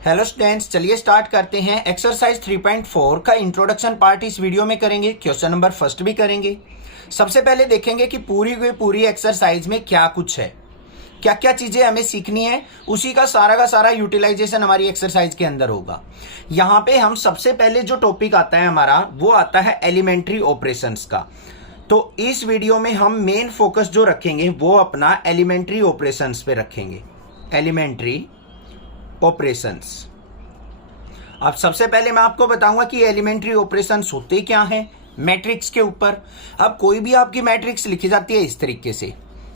Hello students, चलिए start करते हैं। एक्सरसाइज 3.4 का इंट्रोडक्शन पार्ट इस वीडियो में करेंगे। क्वेश्चन नंबर फर्स्ट भी करेंगे। सबसे पहले देखेंगे कि पूरी एक्सरसाइज में क्या कुछ है, क्या क्या चीजें हमें सीखनी है, उसी का सारा यूटिलाइजेशन हमारी एक्सरसाइज के अंदर होगा। यहाँ पे हम सबसे पहले जो टॉपिक आता है हमारा, वो आता है एलिमेंट्री ऑपरेशंस का। तो इस वीडियो में हम मेन फोकस जो रखेंगे वो अपना एलिमेंट्री ऑपरेशंस पे रखेंगे। Elementary operations. अब सबसे पहले मैं आपको बताऊंगा कि एलिमेंट्री ऑपरेशंस होते क्या हैं मैट्रिक्स के ऊपर। अब कोई भी आपकी मैट्रिक्स लिखी जाती है इस तरीके से।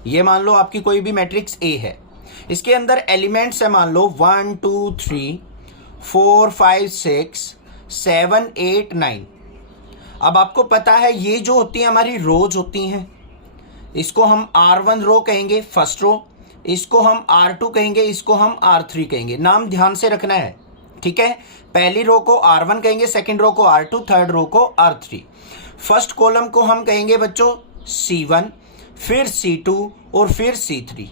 ये मान लो आपकी कोई भी मैट्रिक्स ए है, इसके अंदर एलिमेंट्स है मान लो 1 2 3 4 5 6 7 8 9। अब आपको पता है ये जो होती है हमारी रोज होती हैं, इसको हम R1 रो कहेंगे, फर्स्ट रो। इसको हम R2 कहेंगे, इसको हम R3 कहेंगे। नाम ध्यान से रखना है, ठीक है। पहली रो को R1 कहेंगे, सेकंड रो को R2, थर्ड रो को R3। फर्स्ट कॉलम को हम कहेंगे बच्चों C1, फिर C2 और फिर C3।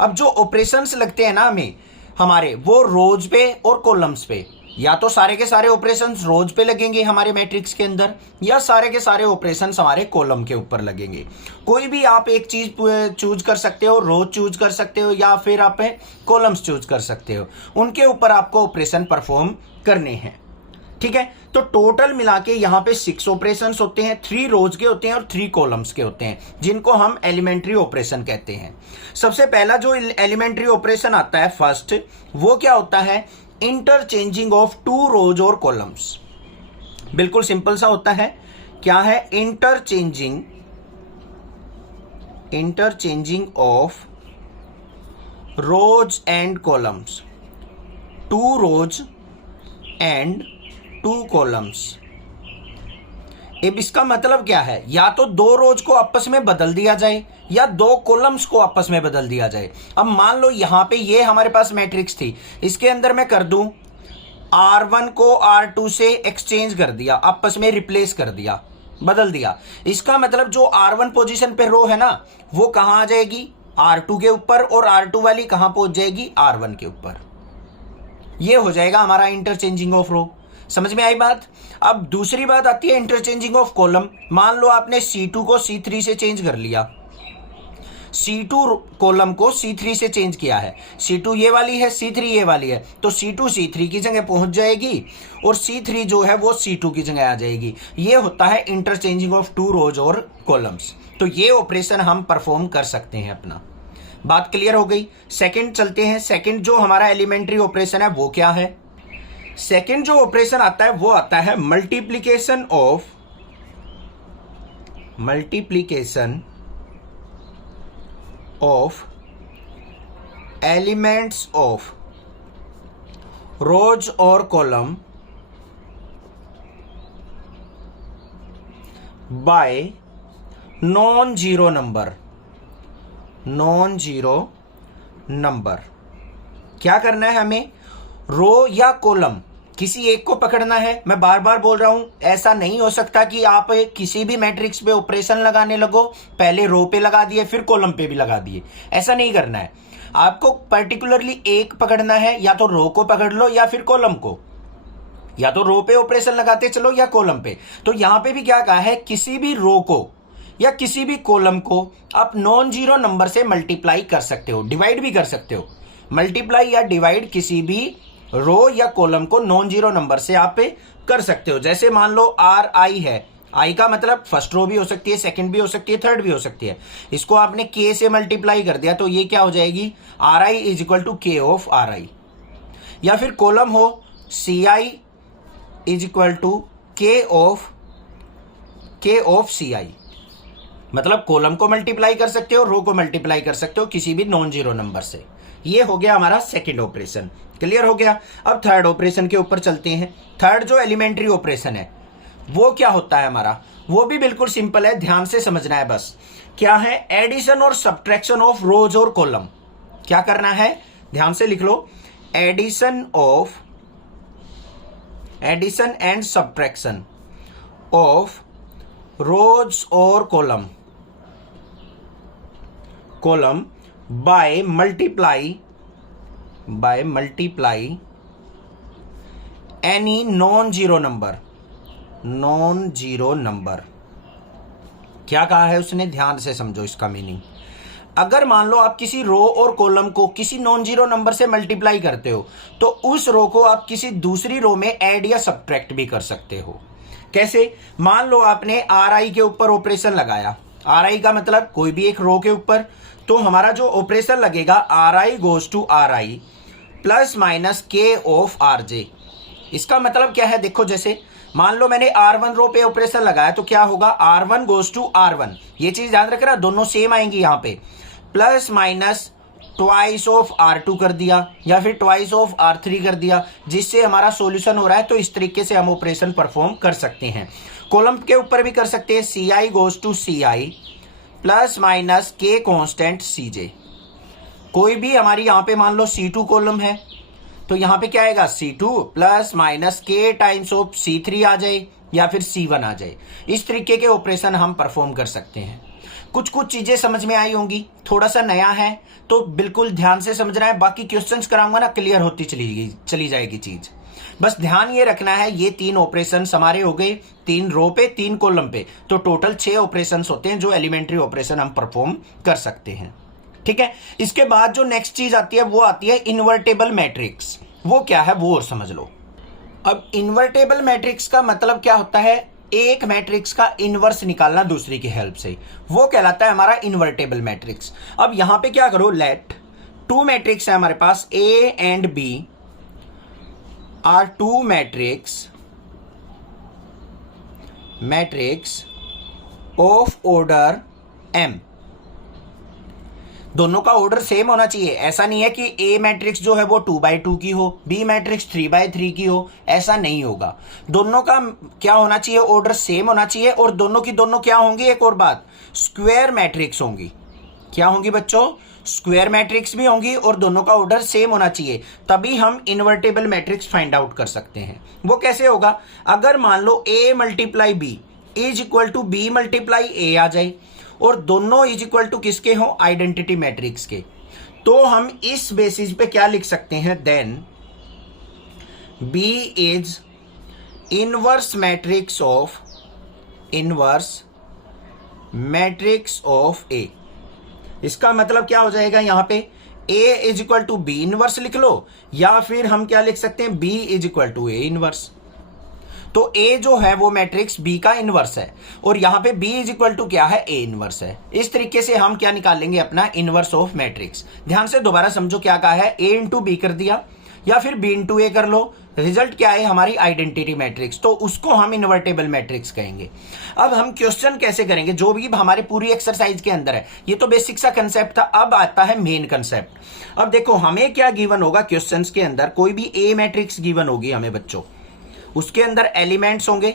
अब जो ऑपरेशंस लगते हैं ना हमें हमारे, वो रोज पे और कॉलम्स पे। या तो सारे के सारे ऑपरेशंस रोज पे लगेंगे हमारे मैट्रिक्स के अंदर, या सारे के सारे ऑपरेशंस हमारे कॉलम के ऊपर लगेंगे। कोई भी आप एक चीज चूज कर सकते हो, रोज चूज कर सकते हो, या फिर आप कॉलम्स चूज कर सकते हो। उनके ऊपर आपको ऑपरेशन परफॉर्म करने हैं, ठीक है। तो टोटल मिला के यहाँ पे 6 ऑपरेशंस होते हैं। 3 रोज के होते हैं और 3 कॉलम्स के होते हैं, जिनको हम एलिमेंट्री ऑपरेशन कहते हैं। सबसे पहला जो एलिमेंट्री ऑपरेशन आता है फर्स्ट, वो क्या होता है? इंटरचेंजिंग ऑफ 2 रोज और कॉलम्स। बिल्कुल सिंपल सा होता है। क्या है? Interchanging of rows and columns. 2 rows and 2 columns. अब इसका मतलब क्या है? या तो 2 रोज को आपस में बदल दिया जाए, या 2 कॉलम्स को आपस में बदल दिया जाए। अब मान लो यहां पे ये हमारे पास मैट्रिक्स थी, इसके अंदर मैं कर दूं R1 को R2 से एक्सचेंज कर दिया, आपस में रिप्लेस कर दिया, बदल दिया। इसका मतलब जो R1 पोजीशन पे रो है ना, वो कहां आ जाएगी? R2 के ऊपर, और R2 वाली कहां पहुंच जाएगी? R1 के ऊपर। ये हो जाएगा हमारा इंटरचेंजिंग ऑफ रो। समझ में आई बात? अब दूसरी बात आती है इंटरचेंजिंग ऑफ कॉलम। मान लो आपने C2 को C3 से चेंज कर लिया, C2 कॉलम को C3 से चेंज किया है। C2 ये वाली है, C3 ये वाली है, तो C2 C3 की जगह पहुंच जाएगी, और C3 जो है वो C2 की जगह आ जाएगी। ये होता है इंटरचेंजिंग ऑफ 2 रोज और कॉलम्स। तो ये ऑपरेशन हम परफॉर्म कर सकते हैं अपना। बात क्लियर हो गई। सेकंड चलते हैं। सेकंड जो हमारा एलिमेंट्री ऑपरेशन है वो क्या है? सेकंड जो ऑपरेशन आता है वो आता है multiplication of elements of rows और column by non zero number. क्या करना है हमें? रो या कॉलम किसी एक को पकड़ना है। मैं बार बार बोल रहा हूं, ऐसा नहीं हो सकता कि आप किसी भी मैट्रिक्स पे ऑपरेशन लगाने लगो, पहले रो पे लगा दिए फिर कॉलम पे भी लगा दिए। ऐसा नहीं करना है। आपको पर्टिकुलरली एक पकड़ना है, या तो रो को पकड़ लो या फिर कॉलम को। या तो रो पे ऑपरेशन लगाते चलो या कॉलम पे। तो यहां पे भी क्या कहा है? किसी भी रो को या किसी भी कॉलम को आप नॉन जीरो नंबर से मल्टीप्लाई कर सकते हो, डिवाइड भी कर सकते हो। मल्टीप्लाई या डिवाइड किसी भी रो या कॉलम को नॉन जीरो नंबर से आप कर सकते हो। जैसे मान लो RI है, I का मतलब फर्स्ट रो भी हो सकती है, सेकंड भी हो सकती है, थर्ड भी हो सकती है। इसको आपने K से मल्टीप्लाई कर दिया तो ये क्या हो जाएगी? RI is equal to K of RI। या फिर कॉलम हो CI is equal to K of CI। मतलब कॉलम को मल्टीप्लाई कर सकते हो, रो को मल्टीप्लाई कर सकते हो किसी भी नॉन जीरो नंबर से। ये हो गया हमारा सेकंड ऑपरेशन। क्लियर हो गया। अब थर्ड ऑपरेशन के ऊपर चलते हैं। थर्ड जो एलिमेंट्री ऑपरेशन है वो क्या होता है हमारा? वो भी बिल्कुल सिंपल है, ध्यान से समझना है बस। क्या है? एडिशन और सब्ट्रैक्शन ऑफ रोज और कॉलम। क्या करना है? ध्यान से लिख लो। Addition and subtraction of rows और column by multiply any non zero number. क्या कहा है उसने, ध्यान से समझो इसका मीनिंग। अगर मान लो आप किसी रो और कॉलम को किसी नॉन जीरो नंबर से मल्टीप्लाई करते हो तो उस रो को आप किसी दूसरी रो में ऐड या सब्ट्रैक्ट भी कर सकते हो। कैसे, मान लो आपने आर आई के ऊपर ऑपरेशन लगाया, आर आई का मतलब कोई भी एक रो के ऊपर, तो हमारा जो ऑपरेशन लगेगा R I goes to R I plus minus K of R J. इसका मतलब क्या है, देखो जैसे मान लो मैंने R1 रो पे ऑपरेशन लगाया तो क्या होगा, R1 गोज टू R1, ये चीज ध्यान रखना, दोनों सेम आएंगी यहां पे, plus minus twice of R2 कर दिया या फिर ट्वाइस ऑफ R3 कर दिया, जिससे हमारा सॉल्यूशन हो रहा है। तो इस तरीके से हम ऑपरेशन परफॉर्म कर सकते हैं। कॉलम के ऊपर भी कर सकते हैं, CI goes to CI plus minus K constant CJ। कोई भी हमारी यहां पे मान लो C2 कॉलम है तो यहां पे क्या आएगा, C2 प्लस माइनस के टाइम्स ऑफ C3 आ जाए या फिर C1 आ जाए। इस तरीके के ऑपरेशन हम परफॉर्म कर सकते हैं। कुछ चीजें समझ में आई होंगी, थोड़ा सा नया है तो बिल्कुल ध्यान से समझना है, बाकी क्वेश्चंस कराऊंगा ना क्लियर होती चली जाएगी चीज। बस ध्यान ये रखना है, ये 3 ऑपरेशन हमारे हो गए, 3 रो पे 3 कॉलम पे, तो टोटल 6 ऑपरेशन होते हैं जो एलिमेंट्री ऑपरेशन हम परफॉर्म कर सकते हैं। ठीक है, इसके बाद जो नेक्स्ट चीज आती है वो आती है इन्वर्टेबल मैट्रिक्स। वो क्या है वो और समझ लो। अब इन्वर्टेबल मैट्रिक्स का मतलब क्या होता है, एक मैट्रिक्स का इनवर्स निकालना दूसरी की हेल्प से, वो कहलाता है हमारा इन्वर्टेबल मैट्रिक्स। अब यहां पे क्या करो, लेट 2 मैट्रिक्स है हमारे पास, A and B are 2 matrix of order M। दोनों का ऑर्डर सेम होना चाहिए, ऐसा नहीं है कि A मैट्रिक्स जो है वो 2/2 की हो, B मैट्रिक्स 3/3 की हो, ऐसा नहीं होगा। दोनों का क्या होना चाहिए, ऑर्डर सेम होना चाहिए, और दोनों की दोनों क्या होंगी, एक और बात, स्क्वायर मैट्रिक्स होंगी। क्या होंगी बच्चों, स्क्वायर मैट्रिक्स भी होंगी और दोनों का ऑर्डर सेम होना चाहिए, तभी हम इन्वर्टेबल मैट्रिक्स फाइंड आउट कर सकते हैं। वो कैसे होगा, अगर मान लो A multiply B is equal to B multiply A आ जाए और दोनों इज इक्वल टू किसके हो, आइडेंटिटी मैट्रिक्स के, तो हम इस बेसिस पे क्या लिख सकते हैं, then B is inverse matrix of A। इसका मतलब क्या हो जाएगा, यहां पे A is equal to B inverse लिख लो, या फिर हम क्या लिख सकते हैं, B is equal to A inverse. तो A जो है वो मैट्रिक्स B का इनवर्स है और यहां पे B इज इक्वल टू क्या है, A इनवर्स है। इस तरीके से हम क्या निकाल लेंगे, अपना इनवर्स ऑफ मैट्रिक्स। ध्यान से दोबारा समझो क्या कहा है, A इंटू B कर दिया या फिर B इंटू A कर लो, रिजल्ट क्या है, हमारी आइडेंटिटी मैट्रिक्स, तो उसको हम इन्वर्टेबल मैट्रिक्स कहेंगे। अब हम क्वेश्चन कैसे करेंगे, जो भी हमारी पूरी एक्सरसाइज के अंदर है, ये तो बेसिक सा कंसेप्ट था, अब आता है मेन कंसेप्ट। अब देखो हमें क्या गिवन होगा क्वेश्चंस के अंदर, कोई भी A मैट्रिक्स गिवन होगी हमें बच्चों, उसके अंदर एलिमेंट्स होंगे,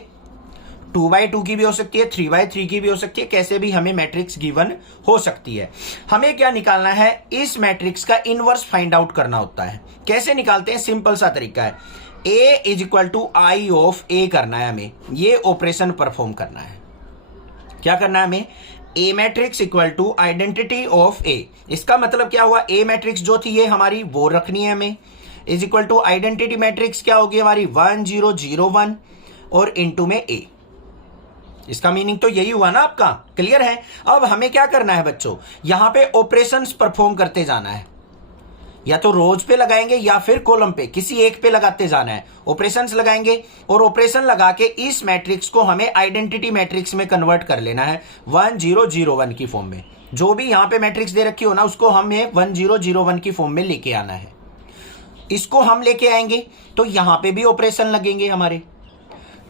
2/2 की भी हो सकती है, 3/3 की भी हो सकती है, कैसे भी हमें मैट्रिक्स गिवन हो सकती है। हमें क्या निकालना है, इस मैट्रिक्स का इनवर्स फाइंड आउट करना होता है। कैसे निकालते हैं, सिंपल सा तरीका है, A is equal to I of A करना है हमें, ये ऑपरेशन परफॉर्म करना है। क्या करना है हमें, A matrix equal to identity of A। इसका मतलब क्या हुआ, A मैट्रिक्स जो थी ये हमारी वो रखनी है हमें, is equal to identity matrix क्या होगी हमारी 1 0 0 1 और इनटू में A। इसका मीनिंग तो यही हुआ ना आपका, क्लियर है। अब हमें क्या करना है बच्चों, यहां पे ऑपरेशंस परफॉर्म करते जाना है, या तो रोज पे लगाएंगे या फिर कॉलम पे, किसी एक पे लगाते जाना है। ऑपरेशंस लगाएंगे और ऑपरेशन लगा के इस मैट्रिक्स को हमें आइडेंटिटी मैट्रिक्स में कन्वर्ट कर लेना है 1 0 0 1 की फॉर्म में। जो भी यहां पे मैट्रिक्स दे रखी हो ना, उसको हमें 1 0 0 1 की फॉर्म में लेके आना है। इसको हम लेके आएंगे तो यहां पे भी ऑपरेशन लगेंगे हमारे,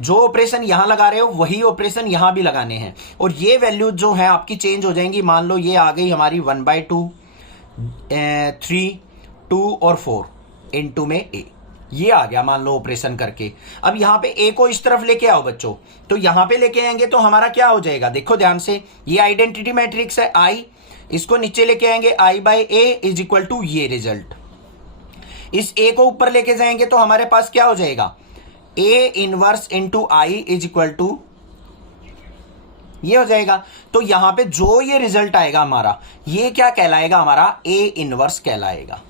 जो ऑपरेशन यहां लगा रहे हो वही ऑपरेशन यहां भी लगाने हैं, और ये वैल्यू जो है आपकी चेंज हो जाएंगी। मान लो ये आ गई हमारी 1/2 3 2 और 4 इनटू में A, ये आ गया मान लो ऑपरेशन करके। अब यहां पे A को इस तरफ लेके आओ बच्चों, तो यहां पे लेके आएंगे तो हमारा क्या हो जाएगा, देखो ध्यान से, ये आइडेंटिटी मैट्रिक्स है I, इसको नीचे लेके आएंगे I/A इज इक्वल टू ये रिजल्ट। इस A को ऊपर लेके जाएंगे तो हमारे पास क्या हो जाएगा, A inverse into I is equal to ये हो जाएगा। तो यहां पे जो ये रिजल्ट आएगा हमारा, ये क्या कहलाएगा, हमारा A इनवर्स कहलाएगा।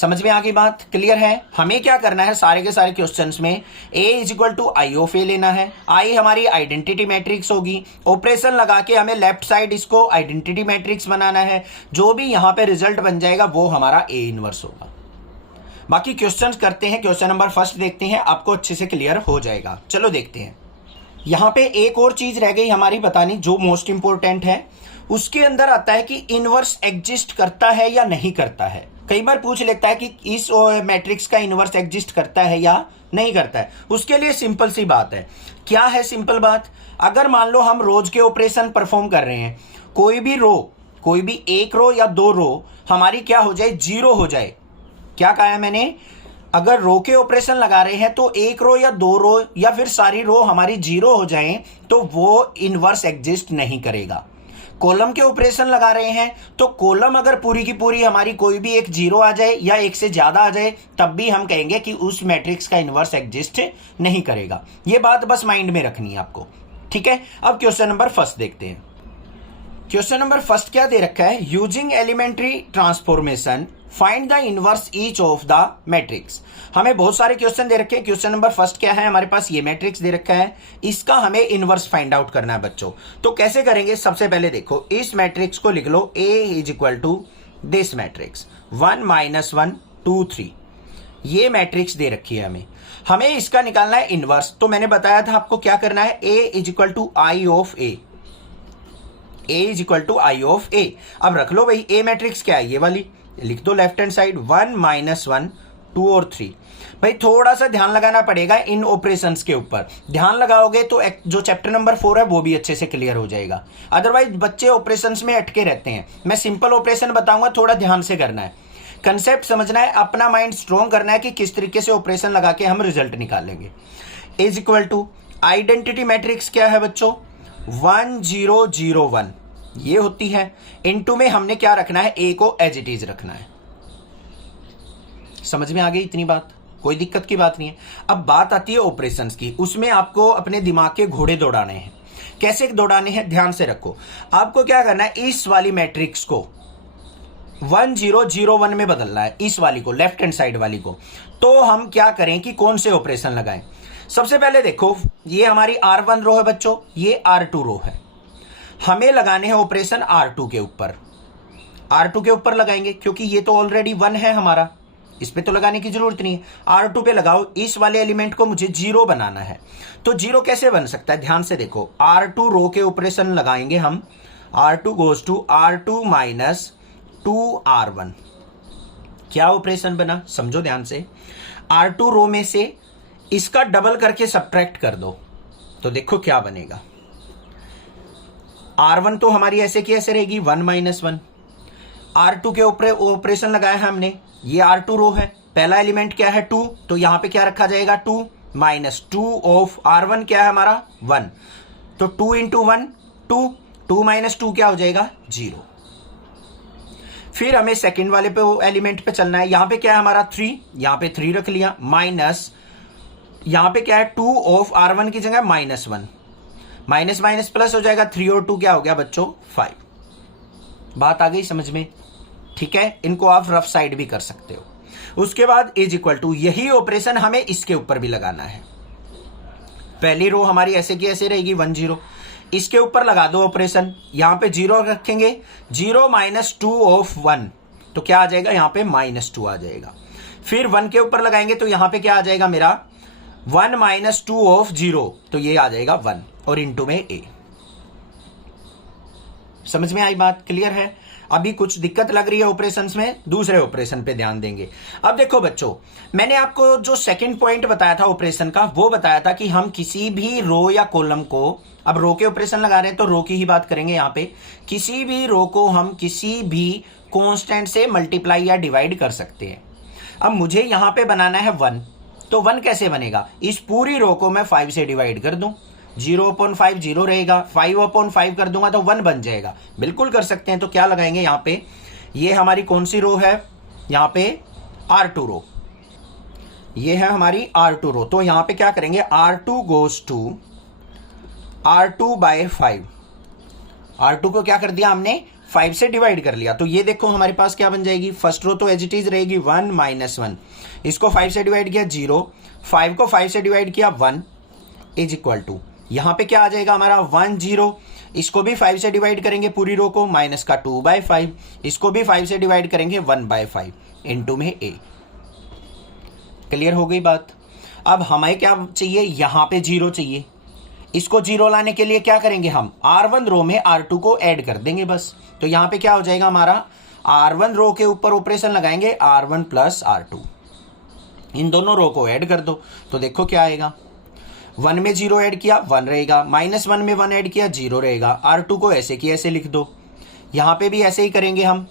समझ में आ गई बात? क्लियर है? हमें क्या करना है सारे के सारे क्वेश्चंस में A equal to I of A लेना है। आई हमारी आइडेंटिटी मैट्रिक्स होगी, ऑपरेशन लगा के हमें लेफ्ट साइड इसको आइडेंटिटी मैट्रिक्स बनाना है। जो भी यहां पे रिजल्ट बन जाएगा वो हमारा A इनवर्स होगा। बाकी क्वेश्चंस करते हैं, क्वेश्चन नंबर फर्स्ट देखते हैं, आपको अच्छे से क्लियर हो जाएगा। चलो देखते हैं। यहां पे एक और चीज रह गई हमारी बतानी जो मोस्ट इंपोर्टेंट है, उसके अंदर आता है कि इनवर्स एग्जिस्ट करता है या नहीं करता है। कई बार पूछ लेता है कि इस मैट्रिक्स का इनवर्स एग्जिस्ट करता है या नहीं करता है। उसके लिए सिंपल सी बात है। क्या है सिंपल बात? अगर मान लो हम रोज के ऑपरेशन परफॉर्म कर रहे हैं, कोई भी एक रो या दो रो हमारी क्या हो जाए, जीरो हो जाए। क्या कहा है मैंने? अगर रो के ऑपरेशन लगा रहे हैं तो एक रो या दो रो या फिर सारी रो हमारी जीरो हो जाएं तो वो इनवर्स एग्जिस्ट नहीं करेगा। कॉलम के ऑपरेशन लगा रहे हैं तो कॉलम अगर पूरी की पूरी हमारी कोई भी एक जीरो आ जाए या एक से ज्यादा आ जाए तब भी हम कहेंगे कि उस मैट्रिक्स का इनवर्स एग्जिस्ट नहीं करेगा। ये बात बस माइंड में रखनी है आपको, ठीक है। अब क्वेश्चन नंबर फर्स्ट देखते हैं। क्वेश्चन नंबर फर्स्ट क्या दे रखा है? Using elementary transformation find the inverse each of the matrix. हमें बहुत सारे क्वेश्चन दे रखे हैं। क्वेश्चन नंबर फर्स्ट क्या है? हमारे पास ये मैट्रिक्स दे रखा है, इसका हमें इनवर्स फाइंड आउट करना है बच्चों। तो कैसे करेंगे? सबसे पहले देखो, इस मैट्रिक्स को लिख लो A is equal to this matrix 1 -1 2 3। ये मैट्रिक्स दे रखी है हमें इसका निकालना है इनवर्स। तो मैंने बताया था आपको क्या करना है, A is equal to I of A, A is equal to I of A। अब रख लो भाई A मैट्रिक्स क्या है, ये वाली लिख दो लेफ्ट हैंड साइड 1 -1 2 और 3। भाई थोड़ा सा ध्यान लगाना पड़ेगा इन ऑपरेशंस के ऊपर। ध्यान लगाओगे तो जो चैप्टर नंबर 4 है वो भी अच्छे से क्लियर हो जाएगा। अदरवाइज बच्चे ऑपरेशंस में अटके रहते हैं। मैं सिंपल ऑपरेशन बताऊंगा, थोड़ा ध्यान से करना है, कंसेप्ट समझना है, अपना माइंड स्ट्रॉन्ग करना है कि किस तरीके से ऑपरेशन लगा के हम रिजल्ट निकालेंगे। Is equal to identity matrix क्या है बच्चों? 1 0 0 1 ये होती है। इनटू में हमने क्या रखना है, A को एज इट इज रखना है। समझ में आ गई इतनी बात? कोई दिक्कत की बात नहीं है। अब बात आती है ऑपरेशंस की, उसमें आपको अपने दिमाग के घोड़े दौड़ाने हैं। कैसे दौड़ाने हैं? ध्यान से रखो। आपको क्या करना है, इस वाली मैट्रिक्स को 1 0 0 1 में बदलना है, इस वाली को, लेफ्ट हैंड साइड वाली को। तो हम क्या करें कि कौन से ऑपरेशन लगाएं? सबसे पहले देखो, ये हमारी R1 रो है बच्चों, ये R2 रो है। हमें लगाने हैं ऑपरेशन R2 के ऊपर। R2 के ऊपर लगाएंगे क्योंकि ये तो ऑलरेडी 1 है हमारा, इस पे तो लगाने की जरूरत नहीं है। R2 पे लगाओ। इस वाले एलिमेंट को मुझे 0 बनाना है। तो 0 कैसे बन सकता है? ध्यान से देखो, R2 रो के ऑपरेशन लगाएंगे हम। R2 goes to R2 minus 2R1। क्या ऑपरेशन बना? समझो ध्यान से। R2 रो में से इसका डबल करके सब्ट्रैक्ट कर दो तो देखो क्या बनेगा। R1 तो हमारी ऐसे की ऐसे रहेगी 1 -1। R2 के ऊपर ऑपरेशन लगाया है हमने, ये R2 रो है। पहला एलिमेंट क्या है? 2, तो यहां पे क्या रखा जाएगा? 2 -2 ऑफ R1 क्या है हमारा? 1। तो 2 × 1 2, 2 - 2 क्या हो जाएगा? 0। फिर हमें सेकंड वाले पे एलिमेंट पे चलना है। यहां पे क्या है हमारा? 3, यहां पे 3 रख लिया, माइनस यहां पे क्या है? 2 ऑफ R1 की जगह -1, माइनस माइनस प्लस हो जाएगा। 3 और 2 क्या हो गया बच्चों? 5। बात आ गई समझ में? ठीक है, इनको आप रफ साइड भी कर सकते हो। उसके बाद इज इक्वल टू, यही ऑपरेशन हमें इसके ऊपर भी लगाना है। पहली रो हमारी ऐसे की ऐसे रहेगी 1 0, इसके ऊपर लगा दो ऑपरेशन। यहां पे 0 रखेंगे, 0 -2 ऑफ 1 तो क्या आ जाएगा? यहां पे -2 आ जाएगा। फिर 1 के ऊपर लगाएंगे तो यहां पे क्या आ जाएगा मेरा? 1 -2 ऑफ 0 तो ये आ जाएगा 1 और इनटू में A। समझ में आई बात? क्लियर है? अभी कुछ दिक्कत लग रही है ऑपरेशंस में, दूसरे ऑपरेशन पे ध्यान देंगे। अब देखो बच्चों, मैंने आपको जो सेकंड पॉइंट बताया था ऑपरेशन का, वो बताया था कि हम किसी भी रो या कॉलम को, अब रो के ऑपरेशन लगा रहे हैं तो रो की ही बात करेंगे यहाँ पे, किसी भी रो को हम किसी भी कांस्टेंट से मल्टीप्लाई या डिवाइड कर सकते हैं। अब मुझे यहाँ पे बनाना है 1, तो 1 कैसे बनेगा? इस पूरी रो को मैं 5 से डिवाइड कर दूं, 0/5 0 रहेगा, 5/5 कर दूंगा तो 1 बन जाएगा। बिल्कुल कर सकते हैं। तो क्या लगाएंगे यहाँ पे? ये हमारी कौन सी रो है? यहाँ पे R2 रो, ये है हमारी R2 रो। तो यहाँ पे क्या करेंगे? R2 goes to R2/5। R2 को क्या कर दिया हमने? 5 से डिवाइड कर लिया, तो ये देखो हमारे पास क्या बन जाएगी, फर्स्ट रो तो एज इट इज रहेगी 1 - 1, इसको 5 से डिवाइड किया 0, 5 को 5 से डिवाइड किया 1 इज इक्वल टू, यहां पे क्या आ जाएगा हमारा 1 0, इसको भी 5 से डिवाइड करेंगे पूरी रो को, माइनस का 2/5, इसको भी 5 से डिवाइड करेंगे 1/5 इनटू में a। क्लियर हो गई बात। अब हमें क्या चाहिए, यहां पे 0 चाहिए, इसको 0 लाने के लिए क्या करेंगे हम, R1 रो में R2 को ऐड कर देंगे बस। तो यहां पे क्या हो जाएगा हमारा, R1 रो के ऊपर ऑपरेशन लगाएंगे R1 प्लस R2, इन दोनों रो को ऐड कर दो, तो देखो क्या आएगा, 1 में 0 ऐड किया 1 रहेगा, -1 में 1 ऐड किया 0 रहेगा, R2 को ऐसे की ऐसे लिख दो। यहां पे भी ऐसे ही करेंगे हम,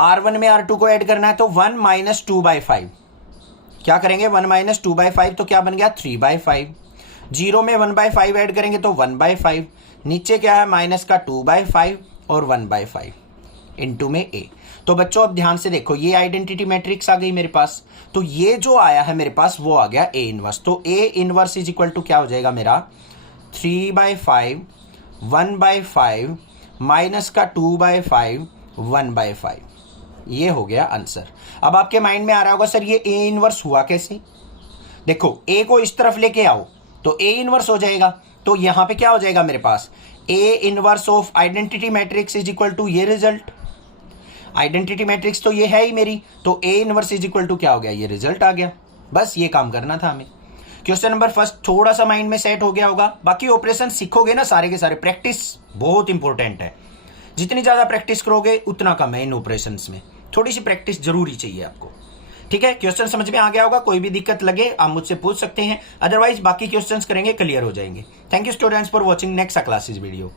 R1 में R2 को ऐड करना है तो 1 - 2/5, क्या करेंगे 1 - 2/5, तो क्या बन गया 3/5, 0 में 1/5 ऐड करेंगे तो 1/5, नीचे क्या है माइनस का 2/5 और 1/5 इनटू में a। तो बच्चों अब ध्यान से देखो, ये आइडेंटिटी मैट्रिक्स आ गई मेरे पास, तो ये जो आया है मेरे पास वो आ गया a इनवर्स। तो a inverse is equal to क्या हो जाएगा मेरा 3/5 1/5 माइनस का 2/5 1/5, ये हो गया आंसर। अब आपके माइंड में आ रहा होगा सर ये a इनवर्स हुआ कैसे, देखो a को इस तरफ लेके आओ तो a इनवर्स हो जाएगा, तो यहां पे क्या हो जाएगा मेरे पास a inverse of identity matrix is equal to ये रिजल्ट, आइडेंटिटी मैट्रिक्स तो ये है ही मेरी, तो a inverse is equal to क्या हो गया, ये रिजल्ट आ गया। बस ये काम करना था हमें। क्वेश्चन नंबर फर्स्ट थोड़ा सा माइंड में सेट हो गया होगा, बाकी ऑपरेशन सीखोगे ना सारे के सारे, प्रैक्टिस बहुत इंपॉर्टेंट है, जितनी ज्यादा प्रैक्टिस करोगे उतना कम है इन ऑपरेशंस में, थोड़ी सी प्रैक्टिस जरूरी चाहिए आपको। ठीक है, क्वेश्चन समझ में आ गया होगा, कोई भी दिक्कत लगे आप मुझसे पूछ सकते हैं, अदरवाइज बाकी क्वेश्चंस करेंगे क्लियर हो जाएंगे। Thank you students for watching next classes video.